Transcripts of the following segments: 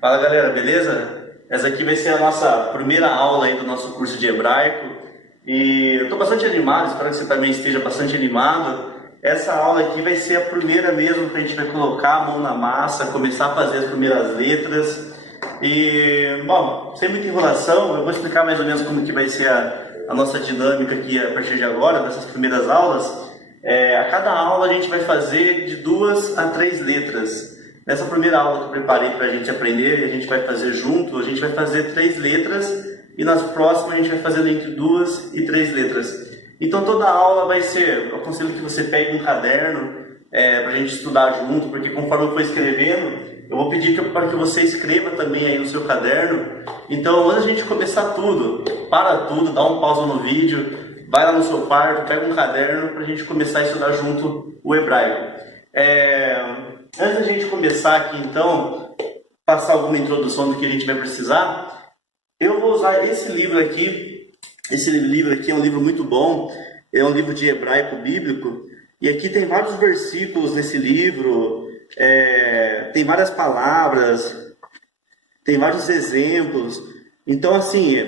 Fala galera, beleza? Essa aqui vai ser a nossa primeira aula aí do nosso curso de hebraico e eu estou bastante animado, espero que você também esteja bastante animado. Essa aula aqui vai ser a primeira mesmo que a gente vai colocar a mão na massa, começar a fazer as primeiras letras e, bom, sem muita enrolação, eu vou explicar mais ou menos como que vai ser a nossa dinâmica aqui a partir de agora, dessas primeiras aulas. A cada aula a gente vai fazer de 2 a 3 letras. Nessa primeira aula que eu preparei para a gente aprender, a gente vai fazer junto, a gente vai fazer 3 letras e nas próximas a gente vai fazer entre 2 e 3 letras. Então toda a aula vai ser, eu aconselho que você pegue um caderno para a gente estudar junto, porque conforme eu for escrevendo, eu vou pedir para que você escreva também aí no seu caderno. Então antes de a gente começar tudo, para tudo, dá um pausa no vídeo, vai lá no seu quarto, pega um caderno para a gente começar a estudar junto o hebraico. Antes da gente começar aqui, então, passar alguma introdução do que a gente vai precisar, eu vou usar esse livro aqui. Esse livro aqui é um livro muito bom, é um livro de hebraico bíblico, e aqui tem vários versículos nesse livro, tem várias palavras, tem vários exemplos. Então, assim,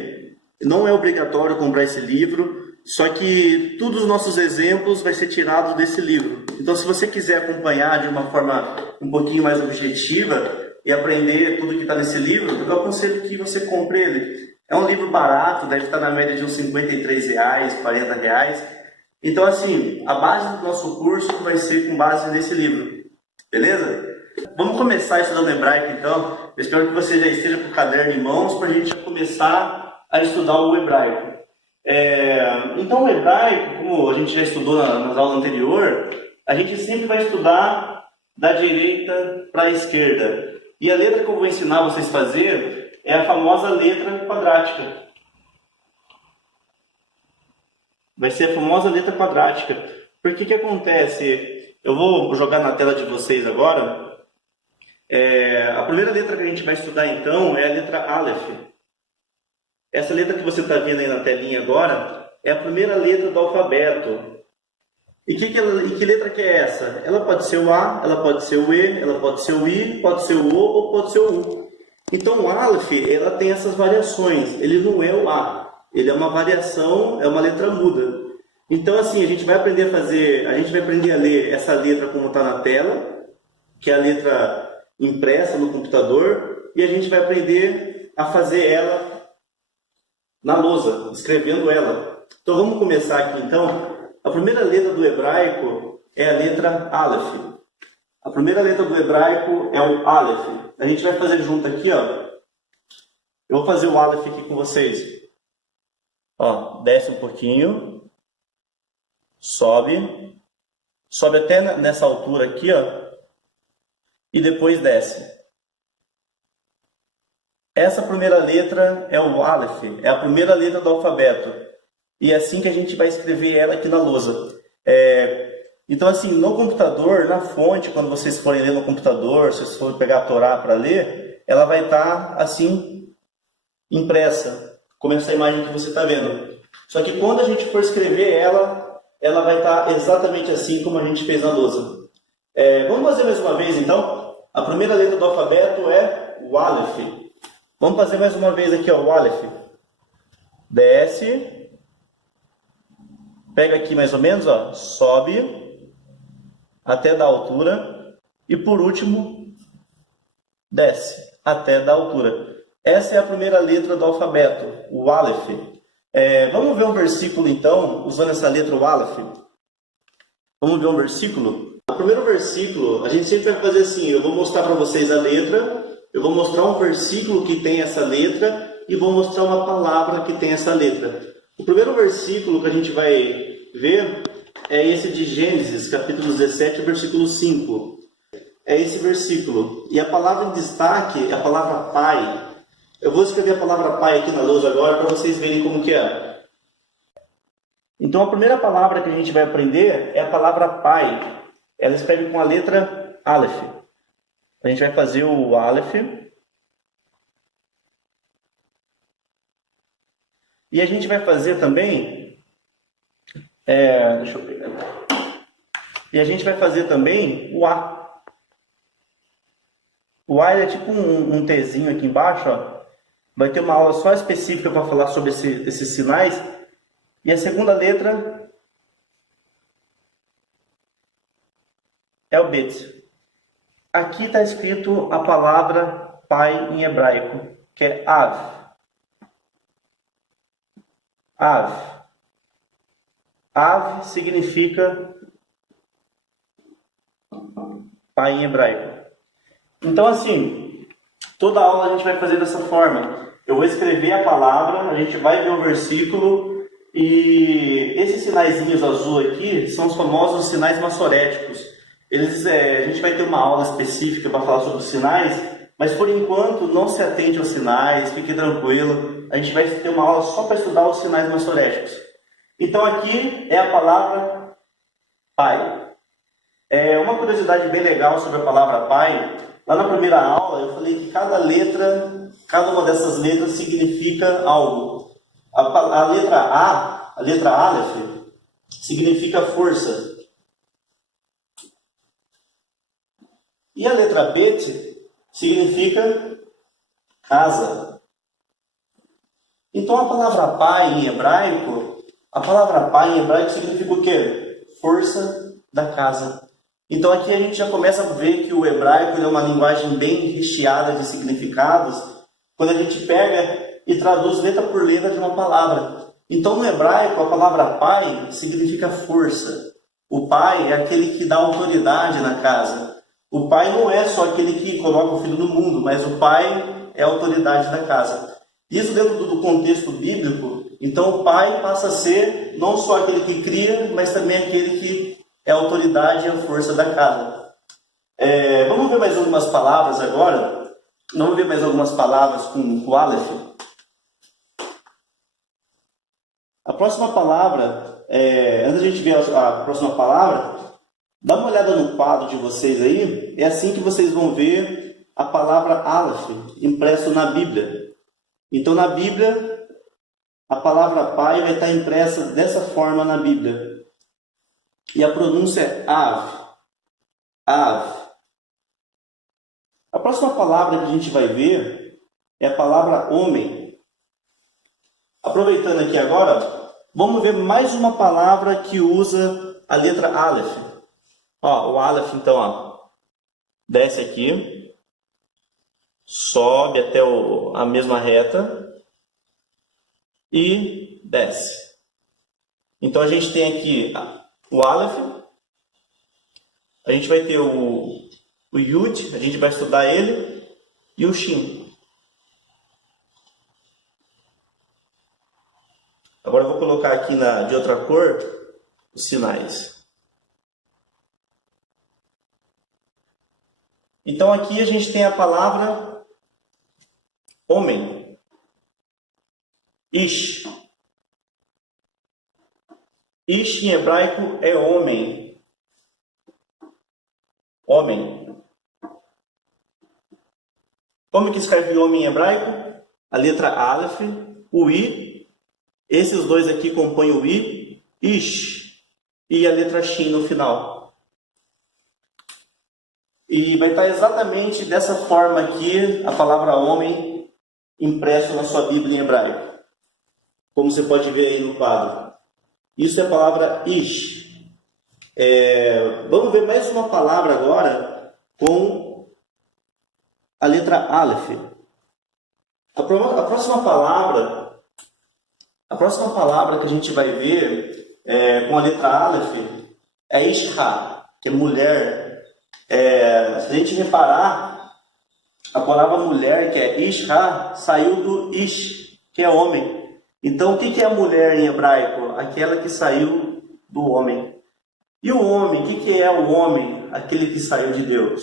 não é obrigatório comprar esse livro, só que todos os nossos exemplos vai ser tirado desse livro. Então, se você quiser acompanhar de uma forma um pouquinho mais objetiva e aprender tudo que está nesse livro, eu aconselho que você compre ele. É um livro barato, deve estar na média de uns R$ 53, R$ 40. Então, assim, a base do nosso curso vai ser com base nesse livro. Beleza? Vamos começar estudando hebraico, então. Eu espero que você já esteja com o caderno em mãos para a gente começar a estudar o hebraico. Então o hebraico, como a gente já estudou nas aulas anteriores, a gente sempre vai estudar da direita para a esquerda. E a letra que eu vou ensinar vocês a fazer é a famosa letra quadrática. Vai ser a famosa letra quadrática. Por que acontece? Eu vou jogar na tela de vocês agora. A primeira letra que a gente vai estudar então é a letra Aleph. Essa letra que você está vendo aí na telinha agora é a primeira letra do alfabeto. E que letra que é essa? Ela pode ser o A, ela pode ser o E, ela pode ser o I, pode ser o O ou pode ser o U. Então o Aleph, ela tem essas variações. Ele não é o A, ele é uma variação, é uma letra muda. Então assim, a gente vai aprender a ler essa letra como está na tela, que é a letra impressa no computador, e a gente vai aprender a fazer ela na lousa, escrevendo ela. Então vamos começar aqui então. A primeira letra do hebraico é a letra Aleph. A primeira letra do hebraico é o Aleph. A gente vai fazer junto aqui, ó. Eu vou fazer o Aleph aqui com vocês. Ó, desce um pouquinho. Sobe. Sobe até nessa altura aqui, ó. E depois desce. Essa primeira letra é o Aleph, é a primeira letra do alfabeto. E é assim que a gente vai escrever ela aqui na lousa. Então, assim, no computador, na fonte, quando vocês forem ler no computador, se vocês forem pegar a Torá para ler, ela vai estar assim, impressa, como essa imagem que você está vendo. Só que quando a gente for escrever ela vai estar exatamente assim como a gente fez na lousa. Vamos fazer mais uma vez, então. A primeira letra do alfabeto é o Aleph. Vamos fazer mais uma vez aqui, ó, o Aleph. Desce. Pega aqui mais ou menos, ó, sobe até dar altura. E por último, desce até dar altura. Essa é a primeira letra do alfabeto, o Aleph. Vamos ver um versículo então, usando essa letra, o Aleph. Vamos ver um versículo? O primeiro versículo, a gente sempre vai fazer assim, eu vou mostrar para vocês a letra. Eu vou mostrar um versículo que tem essa letra e vou mostrar uma palavra que tem essa letra. O primeiro versículo que a gente vai ver é esse de Gênesis, capítulo 17, versículo 5. É esse versículo. E a palavra em destaque é a palavra pai. Eu vou escrever a palavra pai aqui na lousa agora para vocês verem como que é. Então a primeira palavra que a gente vai aprender é a palavra pai. Ela escreve com a letra Aleph. A gente vai fazer o Aleph. E a gente vai fazer também... deixa eu pegar. E a gente vai fazer também o A. O while é tipo um Tzinho aqui embaixo, ó. Vai ter uma aula só específica para falar sobre esses sinais. E a segunda letra é o bet. Aqui está escrito a palavra pai em hebraico, que é av. Av. Av significa pai em hebraico. Então, assim, toda aula a gente vai fazer dessa forma. Eu vou escrever a palavra, a gente vai ver o versículo, e esses sinaizinhos azul aqui são os famosos sinais maçoréticos. A gente vai ter uma aula específica para falar sobre os sinais, mas por enquanto não se atente aos sinais, fique tranquilo. A gente vai ter uma aula só para estudar os sinais maçoréticos. Então aqui é a palavra pai. Uma curiosidade bem legal sobre a palavra pai, lá na primeira aula eu falei que cada uma dessas letras significa algo. A letra A, a letra Aleph, significa força. E a letra Bet significa casa. Então a palavra pai em hebraico significa o quê? Força da casa. Então aqui a gente já começa a ver que o hebraico é uma linguagem bem recheada de significados, quando a gente pega e traduz letra por letra de uma palavra. Então no hebraico a palavra pai significa força. O pai é aquele que dá autoridade na casa. O pai não é só aquele que coloca o filho no mundo, mas o pai é a autoridade da casa. Isso dentro do contexto bíblico, então o pai passa a ser não só aquele que cria, mas também aquele que é a autoridade e a força da casa. Vamos ver mais algumas palavras agora. Vamos ver mais algumas palavras com o Aleph. A próxima palavra, antes de a gente ver a próxima palavra, dá uma olhada no quadro de vocês aí. É assim que vocês vão ver a palavra Aleph impresso na Bíblia. Então na Bíblia, a palavra pai vai estar impressa dessa forma na Bíblia. E a pronúncia é Av. Av. A próxima palavra que a gente vai ver é a palavra homem. Aproveitando aqui agora, vamos ver mais uma palavra que usa a letra Aleph. O Aleph, então, desce aqui, sobe até a mesma reta e desce. Então a gente tem aqui o Aleph, a gente vai ter o Yud, a gente vai estudar ele, e o Shin. Agora eu vou colocar aqui de outra cor os sinais. Então aqui a gente tem a palavra homem. Ish. Ish em hebraico é homem. Homem. Como que escreve homem em hebraico? A letra Aleph, o I. Esses dois aqui compõem o I. Ish. E a letra Shin no final. E vai estar exatamente dessa forma aqui a palavra homem impressa na sua Bíblia em hebraico. Como você pode ver aí no quadro. Isso é a palavra Ish. Vamos ver mais uma palavra agora com a letra Aleph. A próxima palavra que a gente vai ver com a letra Aleph é Isha, que é mulher. Se a gente reparar, a palavra mulher, que é Isha, saiu do Ish, que é homem. Então, o que é a mulher em hebraico? Aquela que saiu do homem. E o homem, o que é o homem? Aquele que saiu de Deus.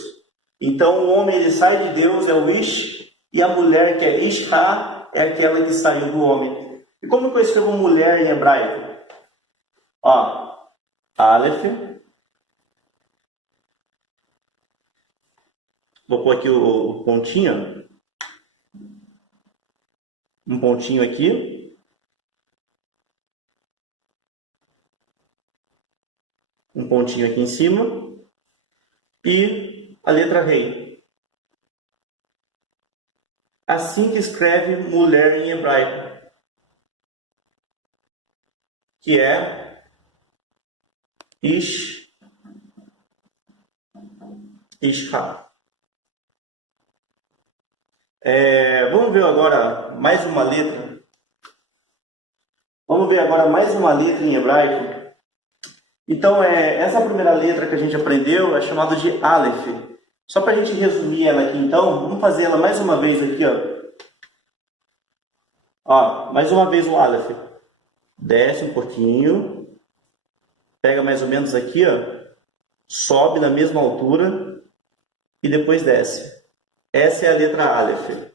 Então, o homem, ele sai de Deus, é o Ish, e a mulher, que é Isha, é aquela que saiu do homem. E como que eu escrevo mulher em hebraico? Aleph. Vou pôr aqui o pontinho. Um pontinho aqui. Um pontinho aqui em cima. E a letra Rei. assim que escreve mulher em hebraico, que é Ishá. Vamos ver agora mais uma letra. Vamos ver agora mais uma letra em hebraico. Então, essa primeira letra que a gente aprendeu é chamada de Aleph. Só para a gente resumir ela aqui, então, vamos fazer ela mais uma vez aqui, ó. Ó, mais uma vez o Aleph. Desce um pouquinho. Pega mais ou menos aqui, ó. Sobe na mesma altura e depois desce. Essa é a letra Aleph.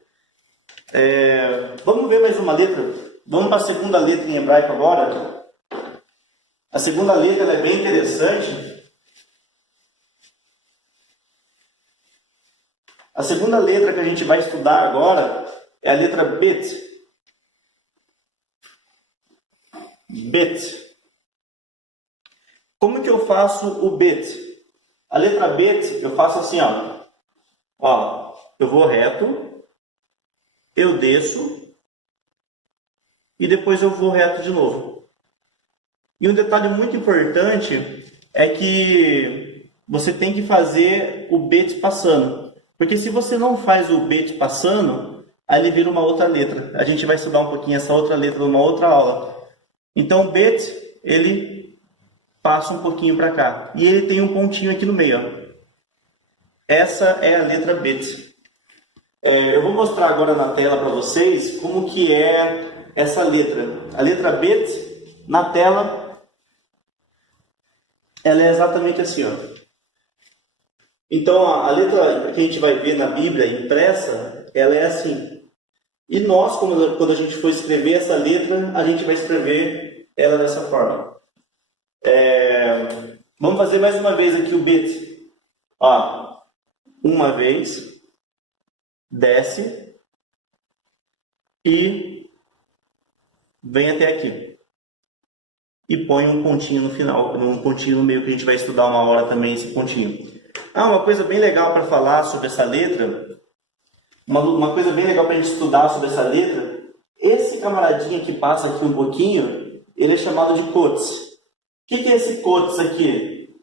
Vamos ver mais uma letra. Vamos para a segunda letra em hebraico agora. A segunda letra ela é bem interessante. A segunda letra que a gente vai estudar agora é a letra Bet. Bet. Como que eu faço o Bet? A letra Bet eu faço assim, ó. Ó, eu vou reto, eu desço e depois eu vou reto de novo. E um detalhe muito importante é que você tem que fazer o bet passando. Porque se você não faz o bet passando, aí ele vira uma outra letra. A gente vai estudar um pouquinho essa outra letra numa outra aula. Então o bet, ele passa um pouquinho para cá. E ele tem um pontinho aqui no meio. Ó. Essa é a letra bet. Eu vou mostrar agora na tela para vocês como que é essa letra. A letra bet, na tela, ela é exatamente assim, ó. Então, a letra que a gente vai ver na Bíblia impressa, ela é assim. E nós, quando a gente for escrever essa letra, a gente vai escrever ela dessa forma. Vamos fazer mais uma vez aqui o bet. Ó, uma vez, desce e vem até aqui. E põe um pontinho no final, um pontinho no meio que a gente vai estudar uma hora também esse pontinho. Uma coisa bem legal para falar sobre essa letra, uma coisa bem legal para a gente estudar sobre essa letra, esse camaradinho que passa aqui um pouquinho, ele é chamado de cotes. O que é esse cotes aqui?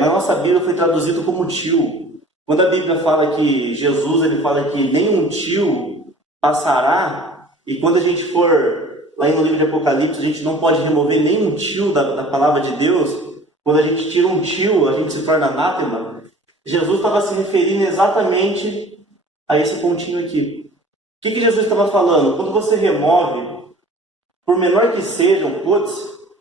Na nossa Bíblia foi traduzido como tio. Quando a Bíblia fala que Jesus, ele fala que nenhum tio passará, e quando a gente for lá no livro de Apocalipse, a gente não pode remover nenhum tio da palavra de Deus. Quando a gente tira um tio, a gente se torna anátema. Jesus estava se referindo exatamente a esse pontinho aqui. O que Jesus estava falando? Quando você remove, por menor que seja um putz,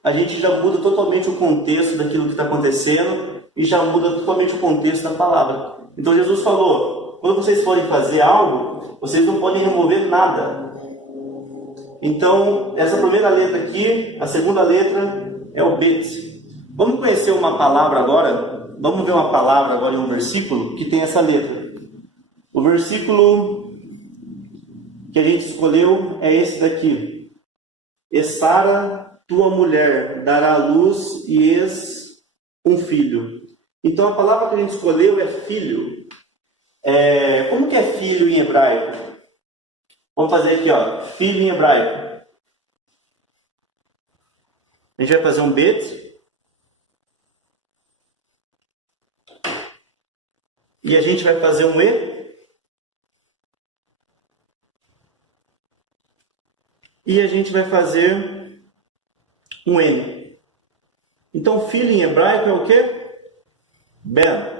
a gente já muda totalmente o contexto daquilo que está acontecendo e já muda totalmente o contexto da palavra. Então Jesus falou, quando vocês forem fazer algo, vocês não podem remover nada. Então, essa primeira letra aqui, a segunda letra é o bet. Vamos conhecer uma palavra agora? Vamos ver uma palavra agora em um versículo que tem essa letra. O versículo que a gente escolheu é esse daqui. E Sara, tua mulher, dará à luz e eis um filho. Então, a palavra que a gente escolheu é filho. Como que é filho em hebraico? Vamos fazer aqui, ó, filho em hebraico. A gente vai fazer um bet. E a gente vai fazer um E. E a gente vai fazer um N. Então, filho em hebraico é o quê? Ben.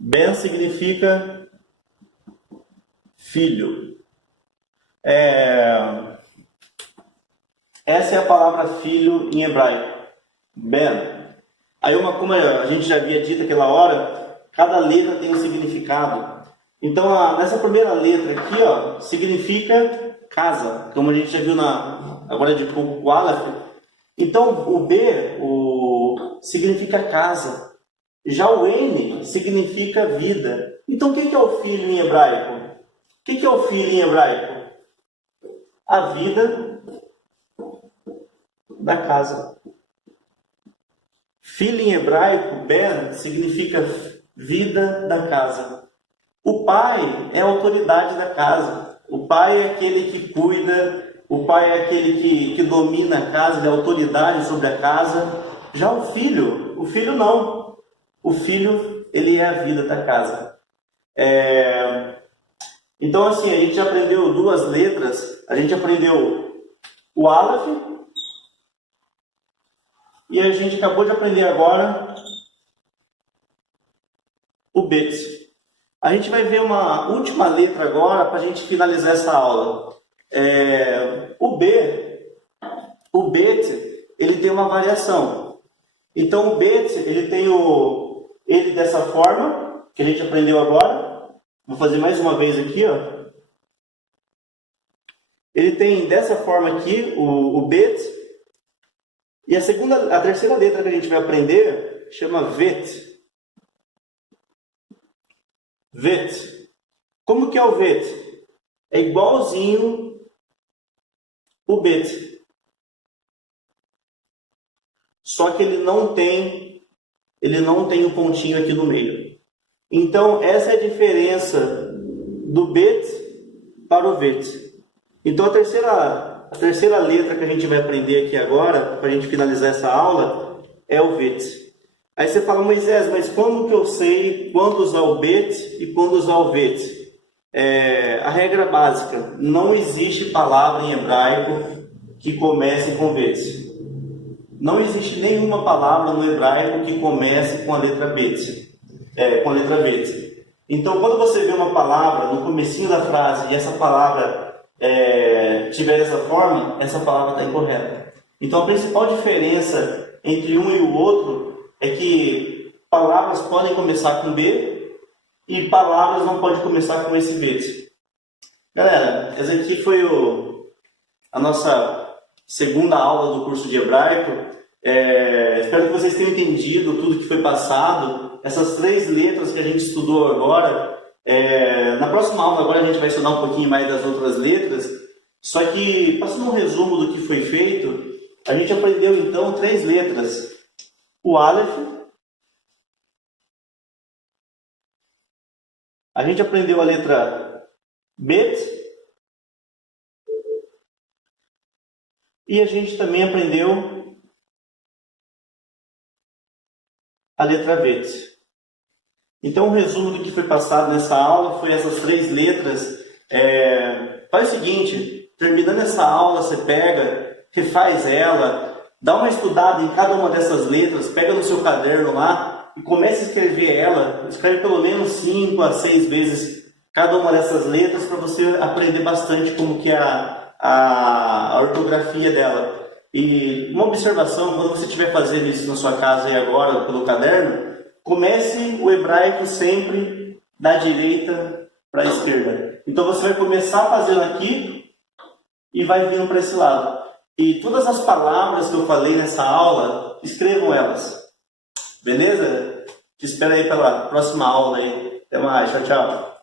Ben significa filho. Essa é a palavra filho em hebraico. Ben. Aí, como a gente já havia dito aquela hora, cada letra tem um significado. Então, nessa primeira letra aqui, ó, significa casa, como a gente já viu agora de pouco o Aleph. Então, o B significa casa. Já o N significa vida. Então, o que é o filho em hebraico? O que é o filho em hebraico? A vida da casa. Filho em hebraico, Ben, significa vida da casa. O pai é a autoridade da casa. O pai é aquele que cuida, o pai é aquele que domina a casa, ele é autoridade sobre a casa. Já o filho não. O filho, ele é a vida da casa. Então, assim, a gente já aprendeu duas letras. A gente aprendeu o Aleph e a gente acabou de aprender agora o Bet. A gente vai ver uma última letra agora para a gente finalizar essa aula. O Bet, ele tem uma variação. Então, o Bet, ele tem ele dessa forma, que a gente aprendeu agora. Vou fazer mais uma vez aqui, ó. Ele tem dessa forma aqui, o Bet. E a terceira letra que a gente vai aprender chama Vet. Vet. Como que é o Vet? É igualzinho o Bet. Só que ele não tem o pontinho aqui no meio. Então, essa é a diferença do Bet para o Vet. Então, a terceira letra que a gente vai aprender aqui agora, para a gente finalizar essa aula, é o Vet. Aí você fala, Moisés, mas como que eu sei quando usar o Bet e quando usar o Vet? A regra básica, não existe palavra em hebraico que comece com Bet. Não existe nenhuma palavra no hebraico que comece com a letra Bet. Com a letra Bet. Então, quando você vê uma palavra no comecinho da frase e essa palavra tiver dessa forma, essa palavra está incorreta. Então, a principal diferença entre um e o outro é que palavras podem começar com B e palavras não podem começar com esse Bet. Galera, essa aqui foi a nossa segunda aula do curso de hebraico. Espero que vocês tenham entendido tudo que foi passado. Essas 3 letras que a gente estudou agora. Na próxima aula agora a gente vai estudar um pouquinho mais das outras letras. Só que, passando um resumo do que foi feito, a gente aprendeu então 3 letras. O Aleph, a gente aprendeu a letra Bet e a gente também aprendeu a letra Bet. Então, o resumo do que foi passado nessa aula foi essas 3 letras. Faz o seguinte, terminando essa aula, você pega, refaz ela, dá uma estudada em cada uma dessas letras, pega no seu caderno lá e comece a escrever ela. Escreve pelo menos 5 a 6 vezes cada uma dessas letras para você aprender bastante como que é a ortografia dela. E uma observação, quando você estiver fazendo isso na sua casa e agora pelo caderno, comece o hebraico sempre da direita para a esquerda. Então você vai começar fazendo aqui e vai vindo para esse lado. E todas as palavras que eu falei nessa aula, escrevam elas. Beleza? Te espero aí pela próxima aula aí. Até mais. Tchau, tchau.